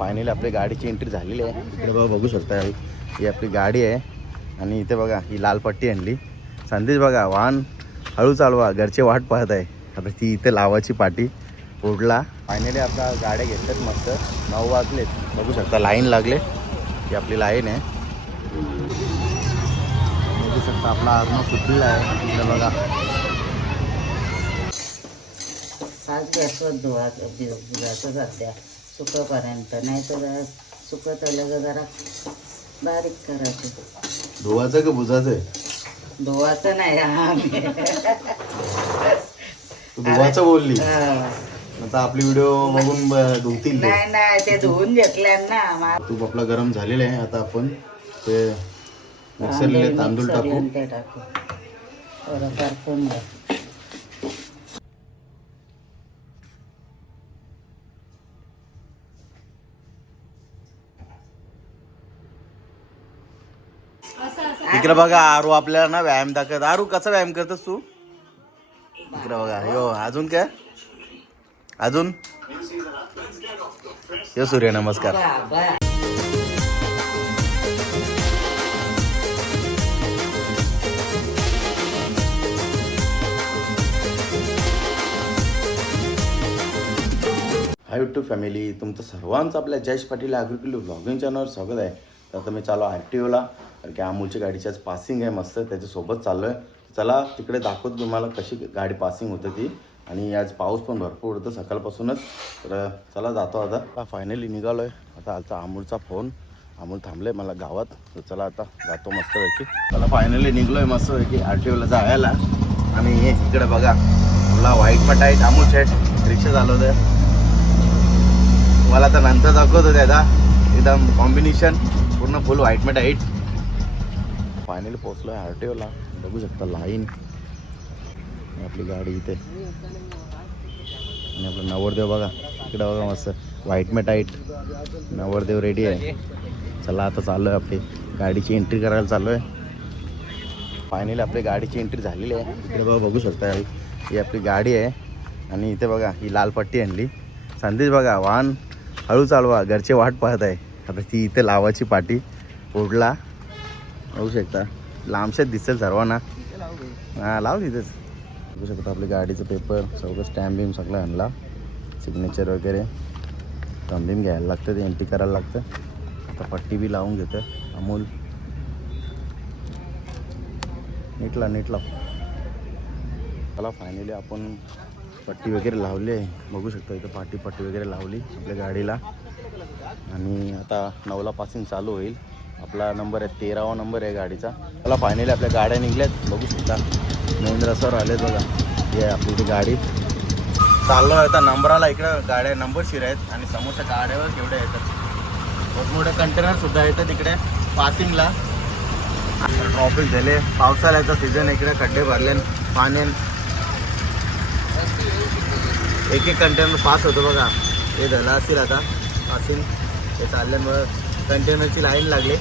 Finally आपली गाडीची entry झालेली आहे. इकडे बघा बघू शकता ही आपली गाडी आहे आणि इथे बघा ही लाल पट्टी आणली. संदेश बघा वाहन हळू चालवा, घरचे वाट पाहत आहे. आता ती इथे लावाची पाटी उडला. फायनली आपल्या गाड्या घेतल्यात मस्त. 9 वाजलेत बघू शकता, लाईन लागले. ही आपली लाईन आहे बघू शकता. आपला अर्णव सुटलेला आहे इकडे बघा. आज गॅसवर धुवायचं सध्या सुकपर्यंत, नाही तर सुकत आलं तर जरा बारीक करायचं. धुवाचं का बुजाचं आहे? धुवाचं नाही तू धुवाचं बोलली. हा. आता आपली व्हिडिओ बघून धुतील. नाही नाही, ते धुवून घेतल्या ना. तूप आपला गरम झालेला आहे. आता आपण ते मिक्सरले तांदूळ टाकू. ते टाकू थोडं परतून घ्या. इकडे बघा आरू आपल्याला ना व्यायाम दाखवत. आरू कसा व्यायाम करतोस तू? इकडे बघा. यो अजून काय? अजून यो सूर्य नमस्कार. हाय यूट्यूब फॅमिली, तुमचं सर्वांचं आपल्या जयेश पाटील ॲग्रिकल्चर व्लॉगिंग चॅनलवर स्वागत आहे. तर आता मी चालू RTOला, कारण की अमूलची गाडीची आज पासिंग आहे मस्त, त्याच्यासोबत चाललो आहे. चला तिकडे दाखवतो तुम्हाला कशी गाडी पासिंग होते ती. आणि आज पाऊस पण भरपूर होतं सकाळपासूनच. तर चला जातो आता. फायनली निघालो आहे. आता आलता अमूलचा फोन. अमूल थांबले मला गावात. तर चला आता जातो मस्तपैकी. चला फायनली निघलो आहे मस्तपैकी RTOला जायला. आणि इकडे बघा मला व्हाईट पट्टा आहे. अमूल शेट रिक्षा चालवतं. मला तर नंतर दाखवतो त्याचा एकदम कॉम्बिनेशन पूर्ण full white matte height. Finally पोचलो आहे RTOला. बघू शकता लाईन. आपली गाडी इथे आणि आपलं नवरदेव बघा इकडे बघा मस्त व्हाईट मॅट हाईट. नवरदेव रेडी आहे. चला आता चाललो आहे आपली गाडीची एंट्री करायला चाललो आहे. फायनली आपली गाडीची एंट्री झालेली आहे. इकडे बघा बघू शकता ही आपली गाडी आहे आणि इथे बघा ही लाल पट्टी आणली. संदेश बघा वाहन हळू चालवा, घरचे वाट पाहत आहे. आता ती इथे लावाची पाटी उडला बघू शकता. लांबशात दिसेल सर्वांना. हां लाव तिथेच बघू शकता. आपली गाडीचं पेपर सगळं स्टॅम्प बिम सगळं आणला. सिग्नेचर वगैरे थंबीम घ्यायला लागतं, ते एंट्री करायला लागतं. आता पट्टी बी लावून घेतं अमूल. नीटला चला फायनली आपण पट्टी वगैरे लावली आहे. बघू शकता इथं पट्टी वगैरे लावली आपल्या गाडीला. आणि आता 9ला पासिंग चालू होईल. आपला नंबर आहे 13वा नंबर आहे गाडीचा. चला फायनली आपल्या गाड्या निघल्यात. बघू शकता महेंद्र सर आलेत बघा. हे आपली इथे गाडी चाललो आहे आता नंबराला. इकडं गाड्या नंबरशीर आहेत आणि समोरच्या गाड्यावर केवढे येतात. मोठमोठे कंटेनरसुद्धा येतात इकडे पासिंगला. ट्रॉफिक झाले. पावसाळ्याचा सीझन इकडे खड्डे भरले पाण्यान. एक कंटेनर पास होतो बघा. हे झालं असेल आता पासिंग. हे चालल्यामुळं कंटेनरची लाईन लागली.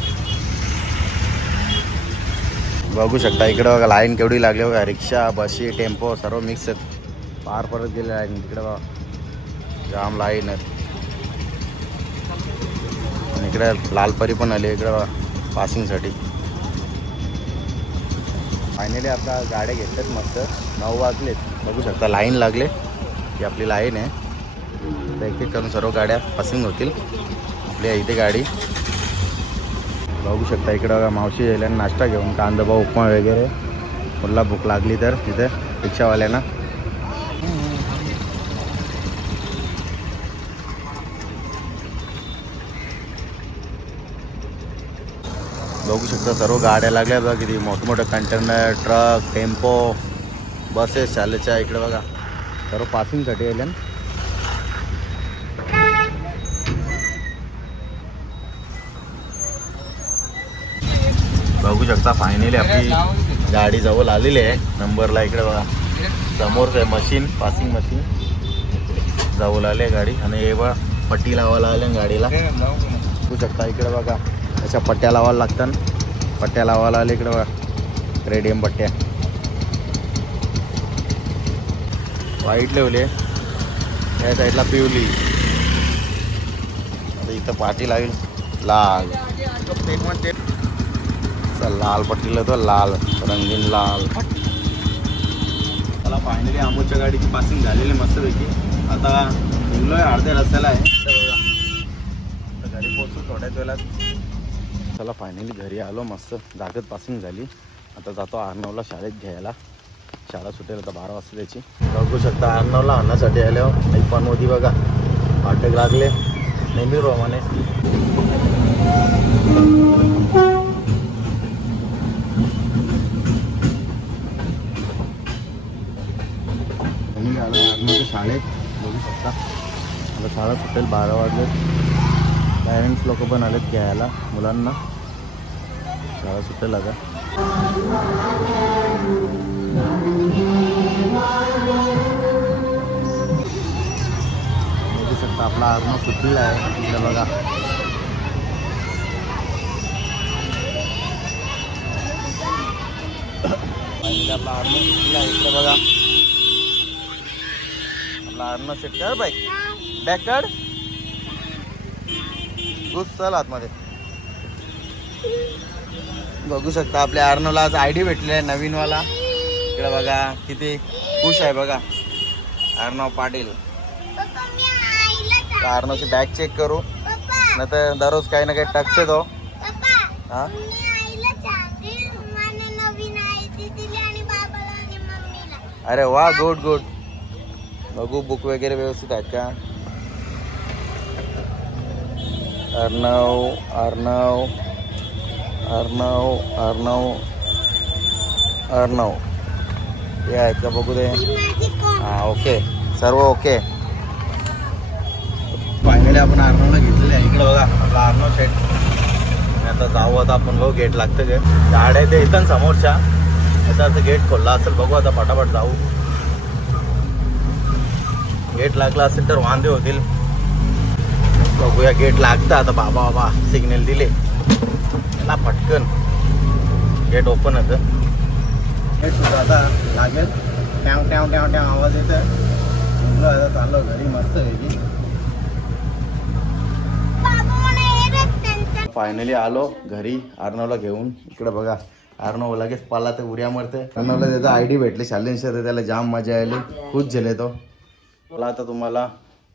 बघू शकता इकडे बघा लाईन केवढी लागली बघा. रिक्षा बशी टेम्पो सर्व मिक्स आहेत. पार परत गेले लाईन. तिकडे बघा जाम लाईन आहेत. आणि इकडे लालपरी पण आली इकडे बघा पासिंगसाठी. फायनली आता गाड्या घेतल्यात मस्त. 9 वाजलेत बघू शकता. लाईन लागले. ही आपली लाईन आहे. तर एक करून सर्व गाड्या पासिंग होतील. आपल्या इथे गाडी बघू शकता. इकडं बघा मावशी यायला नाश्ता घेऊन कांदा भाऊ उपमा वगैरे. मुला भूक लागली तर तिथे रिक्षावाल्यांना. बघू शकता सर्व गाड्या लागल्या बघा. किती मोठमोठे कंटेनर ट्रक टेम्पो बसेस शाळेच्या इकडे बघा सर्व पासिंगसाठी आल्या. बघू शकता फायनली आपली गाडी जवळ आलेली आहे नंबरला. इकडे बघा समोरच आहे मशीन, पासिंग मशीन जवळ आली आहे गाडी. आणि हे बघा पट्टी लावायला आल्या गाडीला. बघू शकता इकडे बघा अशा पट्ट्या लावायला लागतात. पट्ट्या लावायला आले इकडे बघा रेडियम पट्ट्या व्हाईट लेवले. या साईडला पिवली. आता इथं तर पाठी लागेल लाल. चल, लाल पट्टीला तो लाल, रंगीन लाल. मला फायनली आमोच्या गाडीची पासिंग झालेली मस्तपैकी. आता निघलोय अर्ध्या रस्त्याला आहे. तर घरी पोहोचू थोड्याच वेळात. चला फायनली घरी आलो, मस्त जागत पासिंग झाली. आता जातो अर्णवला शाळेत घ्यायला. शाळा सुटेल आता 12 वाजता त्याची. बघू शकता अर्णवला आणण्यासाठी आल्यावर आई पण होती बघा, फाटक लागले नेहमी रोमाने. अर्णवच्या शाळेत बघू शकता. आता शाळा सुटेल 12 वाजले. पॅरेंट्स लोक पण आलेत घ्यायला मुलांना. शाळा सुटेल आता. बघू शकता आपला अर्णव सुटलेला आहे इकडे बघा. आपला अर्णव सुटलेला आहे इकडे बघा. आपला अर्णव सेट कर बाईक, बॅक कर, घुस चल आतमध्ये. बघू शकता आपल्या अर्णवला आज आयडी भेटलेला आहे नवीनवाला. इकडे बघा किती खुश आहे बघा अर्णव पाटील. अर्णवची बॅग चेक करू, नाही तर दररोज काही ना काही टक्स येतो. हा अरे वा, गुड गुड. बघू बुक वगैरे व्यवस्थित आहेत का. अर्णव अर्णव अर्णव अर्णव अर्णव हे आहेत का बघू दे. हां ओके, सर्व ओके. फायनली आपण अर्णवला घेतलेले आहे. इकडे बघा आपला अर्णव शेट. आता जाऊ आता आपण, बघू गेट लागतं गे. गाड्या ते इथं समोरच्या याचा अर्थ गेट खोलला असेल. बघू आता फटाफट जाऊ. गेट लागला असेल तर वांदे होतील. बघूया गेट लागतं आता. बाबा बाबा सिग्नल दिले त्याला पटकन गेट ओपन होतं. गेट सुद्धा आता लागेल. टॅव टॅव टॅव टॅव आवाज येतं. आता चाललो घरी मस्त आहे. फायनली आलो घरी अर्णवला घेऊन. इकडे बघा अर्णव लगेच पाला तर उड्या मारते. अर्णवला त्याचा आयडी भेटले शालेंशी, त्याला जाम मजा आली, खुश झाले तो. मला आता तुम्हाला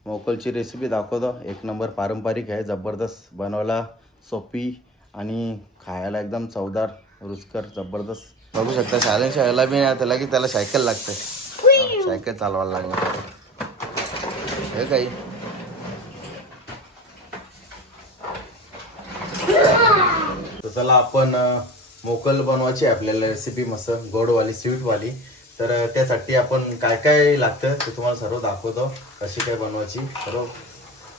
मोकलची रेसिपी दाखवतो. एक नंबर पारंपरिक आहे, जबरदस्त बनवायला, सोपी आणि खायला एकदम चवदार, रुचकर, जबरदस्त. बघू शकता शालेंशी यायला बी नाही त्याला की त्याला सायकल लागते. सायकल चालवायला लागली हे काही. तर चला आपण मोकल बनवायची आपल्याला रेसिपी, मस्त गोडवाली स्वीटवाली. तर त्यासाठी आपण काय काय लागतं ते तुम्हाला सर्व दाखवतो. कशी काय बनवायची सर्व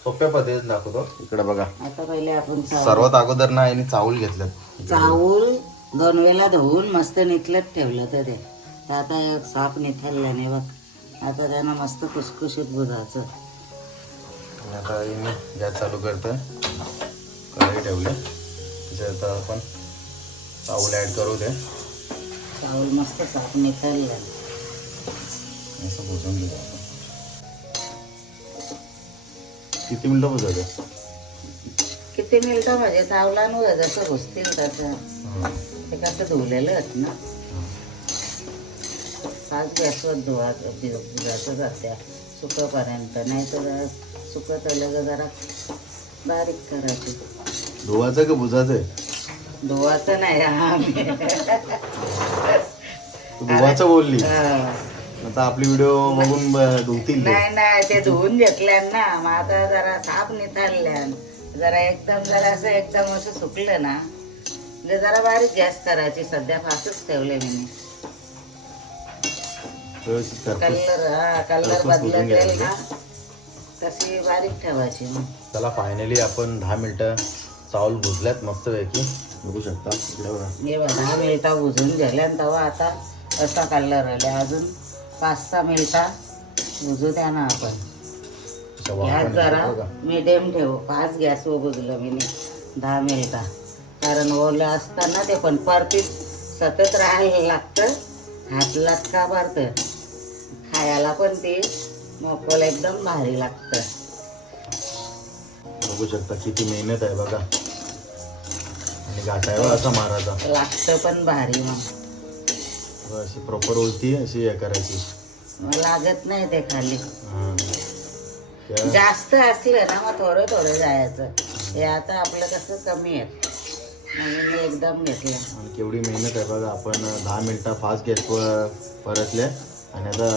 सोप्या पद्धतीने दाखवतो. इकडे बघा आता पहिले आपण सर्वात अगोदर ना यांनी चावल घेतलं. चावल 2 वेळा धुवून मस्त निथलत ठेवलं तर ते आता साप निथळल्याने बघ. आता त्यांना मस्त खुसखुशीत बुजायचं. आता गॅस चालू करतं, कढई ठेवले, त्याच्यात आपण चावल ॲड करू दे. चावल मस्त साप निथळलं असं भुजून घेऊ आपण. किती मिनिटं भुजायचं? किती मिनिटं म्हणजे चावलांवर जसं घुसतील तसं. ते कसं धुवलेलं आहेत ना. 5 गॅसवर बुजायचं जात्या सुकपर्यंत. नाही तर सुकत आलं का जरा बारीक करायची. धुवायचं का भुजायचं? धुवाचं नाही धुवाचं बोलली. हा. आता आपली व्हिडिओ बघून धुतील. नाही नाही, ते धुवून घेतल्यान ना. मग आता जरा साप निथळल्यान जरा एकदम असं सुकलं ना म्हणजे जरा बारीक गॅस करायची. सध्या फासच ठेवले मी. कलर बदलत जाईल ना तशी बारीक ठेवायची. मग चला फायनली आपण 10 मिनिटं चावल भुजल्यात मस्तपैकी. बघू शकता इकडे बघा. हे 10 मिनिटं भुजून झाल्यान तेव्हा आता असा कलर आले. अजून 5-6 मिनिटं भुजू द्या ना आपण. गॅस जरा मिडियम ठेवू. 5 गॅसवर भुजलं मी 10 मिनिटं. कारण ओलं असताना ते पण परतीत सतत राहायला लागतं. हातलात का भरतं खायला पण ते मोकल एकदम भारी लागतं. बघू शकता किती मेहनत आहे बघा. आणि घाटायवर असा मारायचा, लागतं पण भारी मग. अशी प्रॉपर उलटी अशी हे करायची. मग लागत नाही ते खाली. हां. त्या- जास्त असलं ना मग थोडं थोडं जायचं. हे आता आपलं कसं कमी आहे म्हणून मी एकदम घेतलं. आणि केवढी मेहनत आहे बघा. आपण 10 मिनटं फास्ट गॅसवर परतले आणि आता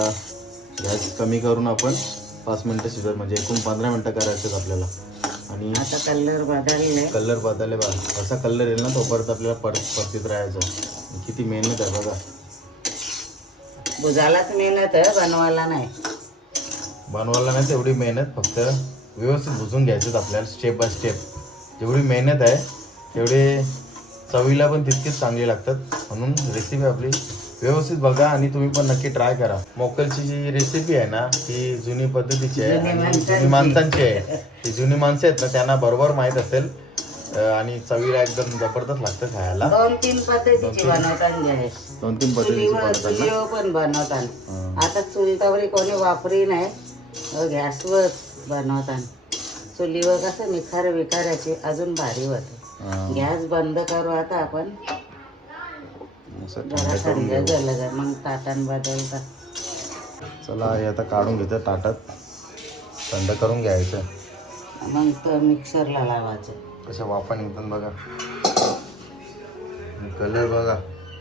गॅस कमी करून आपण 5 मिनटं शिजवत, म्हणजे एकूण 15 मिनटं करायचं आपल्याला. आणि आता कलर बदलले. कलर बदलले बघा. असा कलर येईल ना तोपर्यंत आपल्याला परतीत राहायचं. किती मेहनत आहे बघा. भुजालाच मेहनत आहे, बनवायला नाही. बनवायला नाही तेवढी मेहनत, फक्त व्यवस्थित भुजून घ्यायचं आपल्याला स्टेप बाय स्टेप. जेवढी मेहनत आहे तेवढे चवीला पण तितकीच चांगली लागतात. म्हणून रेसिपी आपली व्यवस्थित बघा आणि तुम्ही पण नक्की ट्राय करा. मोकलची जी रेसिपी आहे ना ती जुनी पद्धतीची आहे आणि जुनी माणसांची आहे. ती जुनी माणसं आहेत ना त्यांना बरोबर माहीत असेल आणि चवीला एकदम जबरदस्त लागतं खायला. 2-3 पद्धतीची बनवतात गॅस. 2-3 पद्धतीची बनवतात ना. चुलीवर पण बनवतात. आता चुलतावरी कोणी वापरी नाही, गॅसवर बनवतात. चुलीवर कसं निखार विखारायची अजून भारी होते. गॅस बंद करू आता आपण. असं जरा थंड करून थंड घेऊ. झालं का मग ताटान बदलतात. चला हे आता काढून घेतो ताटात, थंड करून घ्यायचं. मग तर मिक्सरला लावायचं. कशा वाफा निघतात बघा. कलर बघा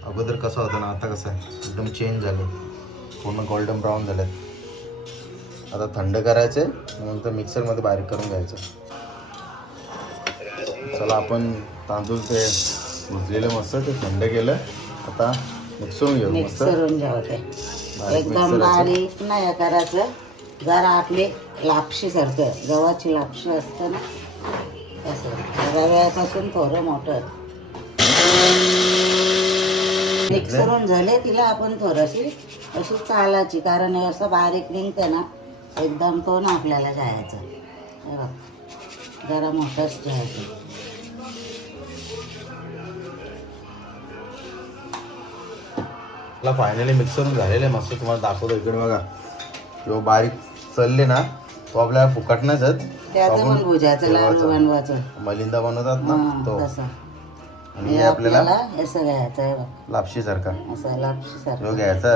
अगोदर कसा होता ना आता कसा आहे, एकदम चेंज झाले, पूर्ण गोल्डन ब्राऊन झाले. आता थंड करायचे नंतर मिक्सरमध्ये बारीक करून घ्यायचं. चला आपण तांदूळ ते भुजलेलं मस्त ते थंड केलं, आता मिक्स करून घेऊ. मिक्स मस्त करून घ्यावं ते. एकदम बारीक नाही करायचं, जरा आपली लापशी सारखं गव्हाची लापशी असतं ना तसं रव्यापासून थोडं मोठं. मिक्स करून झाले तिला आपण थोडीशी अशी चालायची, कारण हे असं बारीक निघतं ना एकदम तो ना आपल्याला जायचं. हे बघ जरा मोठंच घ्यायचं. फायनली मिक्स करून झालेलं आहे मस्त. तुम्हाला दाखवतो इकडे बघा. किंवा बारीक चलले ना तो आपल्याला फुकटणाच त्याचं पण भुजाचं लाडू बनवायचं. मलिंदा बनवतात ना तो. तसं आणि हे आपल्याला असं घ्यायचं आहे बघ, लापशी सारखा असं लापशी तो सारखं घ्यायचा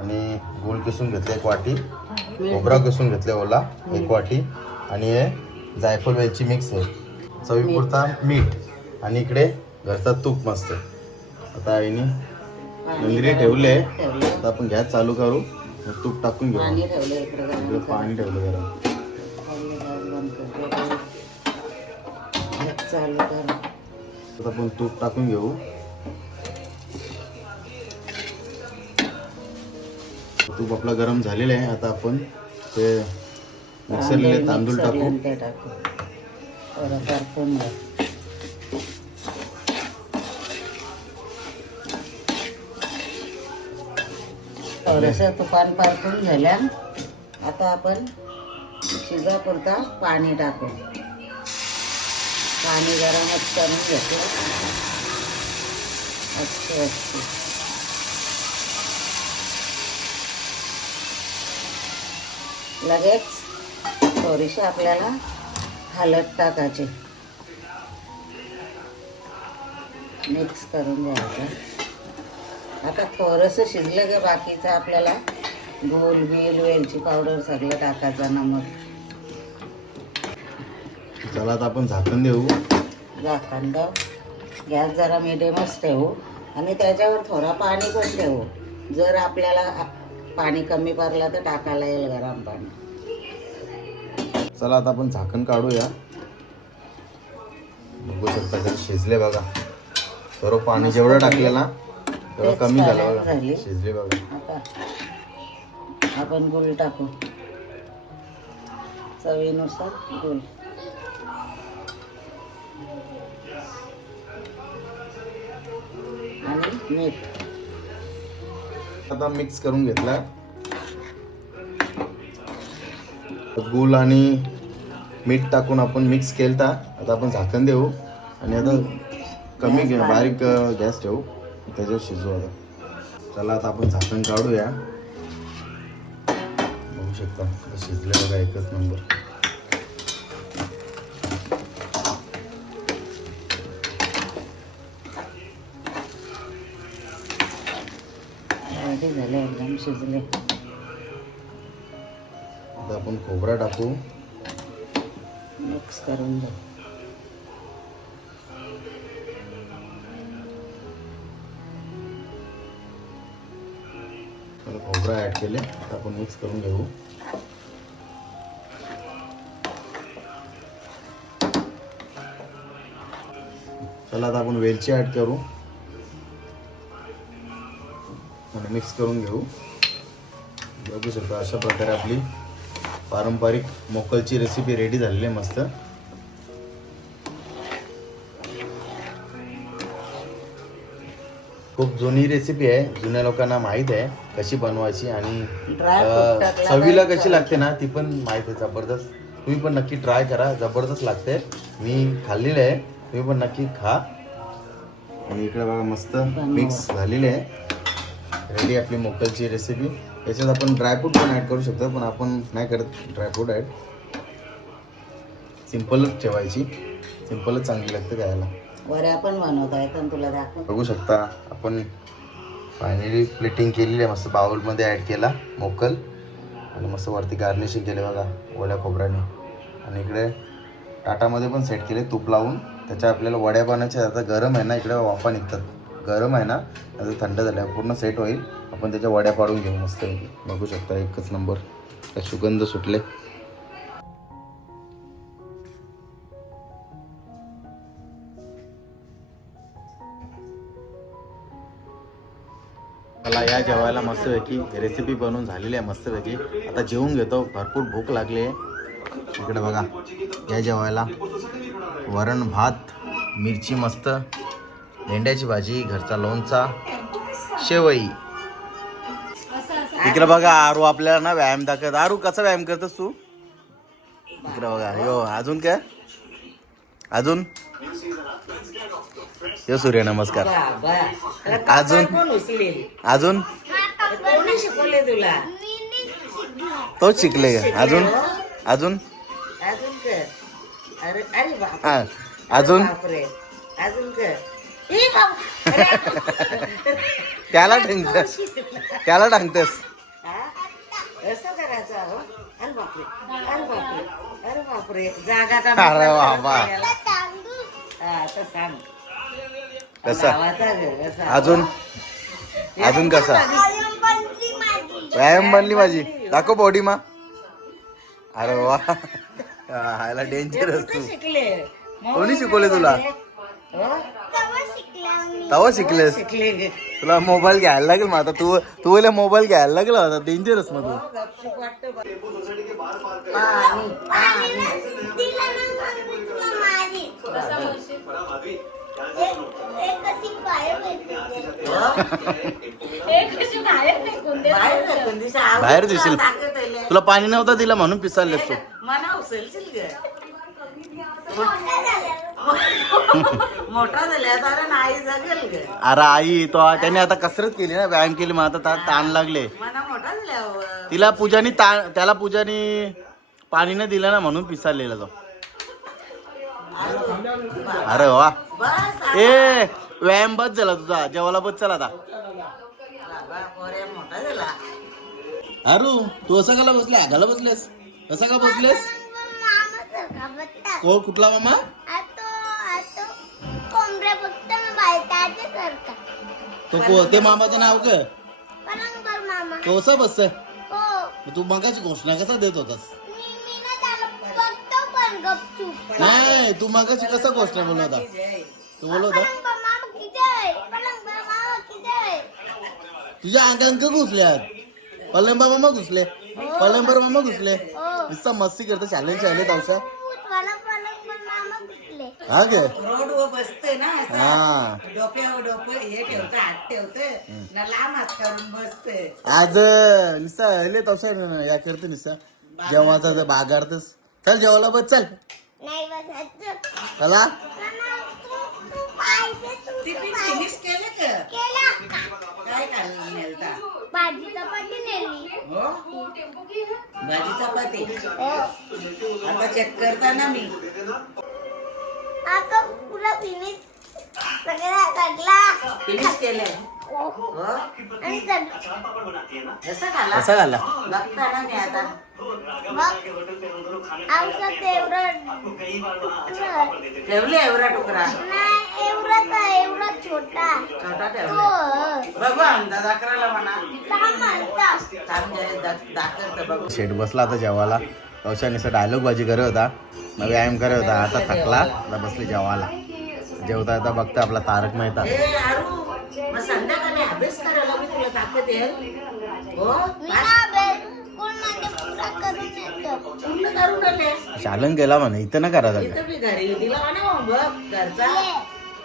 आणि गूळ किसून घेतले 1 वाटी, खोबरा किसून घेतले ओला 1 वाटी, आणि हे जायफळ वेलची मिक्स आहे, चवीपुरता मीठ, आणि इकडे घरचा तूप मस्त. आता आईने नंदिरे ठेवले, आता आपण गॅस चालू करू, मग तूप टाकून घेऊ. पाणी ठेवलं इकडे इकडे पाणी ठेवलं जरा. चालू कर. आता आपण तूप टाकून घेऊ. तूप आपला गरम झालेलं आहे. आता आपण ते मिक्सरले तांदूळ टाकू. ते टाकू थोडं परतून घ्या. थोडंसं तुपान परतून झाल्या आता आपण शिजापुरता पाणी टाकू. पाणी गरमच करून घेतलं. अच्छा लगेच थोडीशी आपल्याला हळद टाकायची, मिक्स करून घ्यायचं. आता थोडंसं शिजलं की बाकीचं आपल्याला गूळ बिल वेलची पावडर सगळं टाकायचं, नमक. चला आता आपण झाकण देऊ. झाकण द्या. गॅस जरा मिडियमच ठेवू आणि त्याच्यावर थोडा पाणी पण ठेवू. जर आपल्याला पाणी कमी पडलं तर टाकायला येईल गरम पाणी. चला आता आपण झाकण काढूया. बघू शकता कधी शिजले बघा. सर्व पाणी जेवढं टाकलं ना तेवढं कमी झालं बघा. शिजले बघा. आता आपण गूळ टाकू, चवीनुसार गूळ. आणि मीठ. आता मिक्स करून घेतला. गूळ आणि मीठ टाकून आपण मिक्स केलता. आता आपण झाकण देऊ आणि आता कमी बारीक गॅस ठेवू, त्याच्यावर शिजवू. आता चला आता आपण झाकण काढूया. बघू शकता शिजले बघा, एकच नंबर. झाले एकदम शिजले. आता आपण खोबरा टाकू. मिक्स करून घेऊ. खोबरा ऍड केले. आता आपण मिक्स करून घेऊ. चला आता आपण वेलची ऍड करू आणि मिक्स करून घेऊ. बघू शकता अशा प्रकारे आपली पारंपरिक मोकलची रेसिपी रेडी झालेली आहे मस्त. खूप जुनी रेसिपी आहे. जुन्या लोकांना माहित आहे कशी बनवायची आणि ड्रायफ्रूट टाकला चवीला बारीक कशी लागते ना ती पण माहित आहे. जबरदस्त. तुम्ही पण नक्की ट्राय करा. जबरदस्त लागते. मी खाल्लेलं आहे. तुम्ही पण नक्की खा. आणि इकडे बघा मस्त मिक्स झालेली आहे. रेडी आपली मोकलची रेसिपी. याच्यात आपण ड्रायफ्रूट पण ऍड करू शकतो पण आपण नाही करत ड्रायफ्रूट ऍड. सिंपलच ठेवायची. सिंपलच चांगली लागते खायला. वड्या पण बनवता येतात तुला दाखव. बघू शकता आपण फायनली प्लेटिंग केलेली आहे. मस्त बाउलमध्ये ॲड केला मोकल आणि मस्त वरती गार्निशिंग केले बघा ओल्या खोबऱ्याने. आणि इकडे ताटामध्ये पण सेट केले तूप लावून. त्याच्या आपल्याला वड्या बनवायच्या. आता गरम आहे ना इकडे वाफा निघतात. गरम आहे ना आता थंड झाल्या पूर्ण सेट होईल. आपण त्याच्या वड्या पाडून घेऊ मस्त. बघू शकता एकच नंबर सुगंध सुटले. मला या जेवायला मस्तपैकी रेसिपी बनवून झालेली आहे मस्तपैकी. आता जेवून घेतो. भरपूर भूक लागली आहे. इकडे बघा या जेवायला वरण भात, मिरची मस्त, भेंड्याची भाजी, घरचा लोणचा, शेवई. इकडे बघा आरू आपल्याला ना व्यायाम दाखवत. आरू कसा व्यायाम करतोस तू? इकडे बघा. यो अजून काय? अजून यो सूर्य नमस्कार. अजून अजून कोणी शिकवले तुला? तोच शिकले का? अजून अजून अजून कर. अरे अरे बाप. हा अजून बापरे. अजून कर. ए बाप. त्याला टांगतेस. त्याला टांगतेस. असं करायचं हो. अरे बापरे. अरे बापरे. अरे बापरे. जागा का? अरे बाबा. हा तर सांग कसा गावाचा घर कसा? अजून अजून कसा व्यायाम बनली माझी? दाखव बॉडी मा. अरे वा ह्याला डेंजरस तू. शिकले कोणी शिकवले तुला? तवा शिकलेस? शिकले गे. तुला मोबाईल घ्यायला लागेल मग आता. तू तू मोबाईल घ्यायला लागेल आता. डेंजरस मग तू. गपचूप वाटतं बा. पाणी बाहेर दिसेल. तुला पाणी नव्हतं दिलं म्हणून पिसाळलेस तू. मना उचलशील ग. मोठा झाल्या तर आई जगेल ग. अरे आई तो त्याने आता कसरत केली ना व्यायाम केली मग आता ताण लागले मना मोठा झाल्यावर तिला. पूजानी त्याला पूजानी पाणी नाही दिलं ना म्हणून पिसाळलेला तो. अरे वा. बस ए व्यायाम बस झाला तुझा. जेवायला बस. चला आता. मोठा झाला. अरू तू असं काला बसले? आगाला बसलेस? असं का बसलेस? कुठला मामा? तो ते मामाचं नाव काय? तो असा बसत. तू मगाची घोषणा कसा देत होतास? नाही तू मगाची कसा घोषणा बोलत होता? तू बोलत होता तुझ्या अंक घुसल्यात. पलंबा मामा घुसले. पलंबर मामा घुसले. नुसता मस्ती करतो. चॅलेंज चालले तावशा. हा गे रोडवर बसते ना हा. डोक्यावर डोकं हे ठेवतं हात ठेवतं ना लांब हात करून बसते. आज निसा हेले तवशा या करते निसा जेवायचा बागाडतेस. चल जेवायला बस. चल चला. टिफिन फिनिश केलं का? काय खाल्लं नेलता? भाजी चपाती नेली. हो भाजी चपाती. आता चेक करताना मी आता पुरा फिनिश सगळा काढला. फिनिश केलंय. हो? आणि चटणी. कसं खाला कसा घाला बघता ना मी आता आमचा फेवरेट तुकडा. ठेवले एवढा तुकडा नाही एवढा छोटा. छोटा ठेवले हो. बघू आमचा दाखराला म्हणा का म्हणता? दाखर बघू शेट बसला आता जेवायला कौशाने डायलॉग बाजी करत होता मग व्यायाम करत होता आता थकला आता बसले जेवायला जेवता आता बघता आपला तारक मेहता ए आरू मग संध्याकाळी अभ्यास करायला मी तुला ताकद येईल हो मी ना स्कूलमध्ये पुरा करून येतो. पूर्ण करून आले शालन गेला म्हणे इथं ना करा जागा इथं बी घरी दिला म्हणा मग बघ घरचा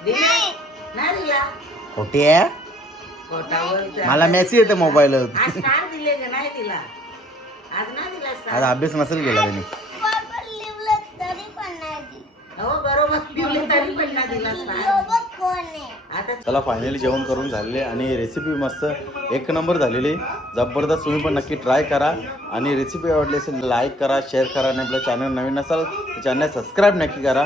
दिला नाही दिला खोटी आहे पोटावर त्या- मला मेसेज येते मोबाईल आज स्टार दिले का नाही दिला आज नाही दिला आज स्टार अभ्यास नसेल केला त्यांनी बरोबर लिहिलं तरी पण नाही दिलं. हो बरोबर दिले तरी पण नाही दिला स्टार सोबत कोण आहे? आता चला फायनली जेवण करून झालेले आणि रेसिपी मस्त एक नंबर झालेली जबरदस्त तुम्ही पण नक्की ट्राय करा आणि रेसिपी आवडली असेल लाईक करा शेअर करा आणि आपल्या चॅनल नवीन असाल तर चॅनल सबस्क्राईब नक्की करा